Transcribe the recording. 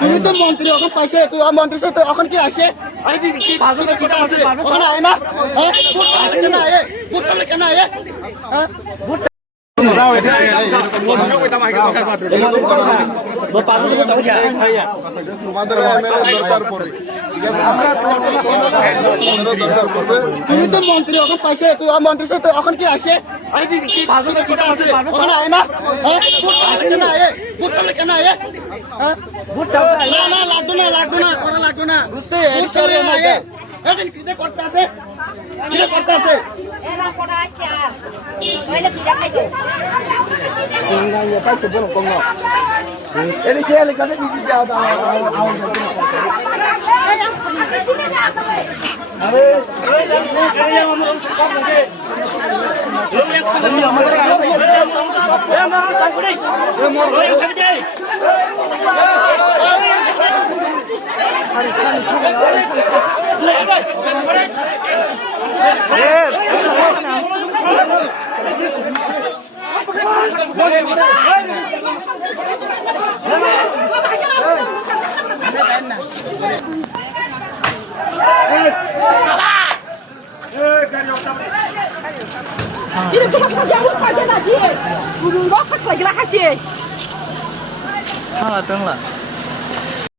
তুমি তো মন্ত্রী এখন পাইছে তুই মন্ত্রীর সাথে এখন কি আসে ওখানে আয় না কেন আয়ে কেন আয়ে তুমি তো মন্ত্রী এখন পাইছে তুই মন্ত্রীর সাথে এখন কি আসে ওখানে আয় না কেন আয়ে কেন আয়ে না লাগতো না করা লাগতো না করতে আছে করতে আছে Ini cuma jauh saja lagi. Suruh rokat lagi lah kasih. Ah, tengok lah.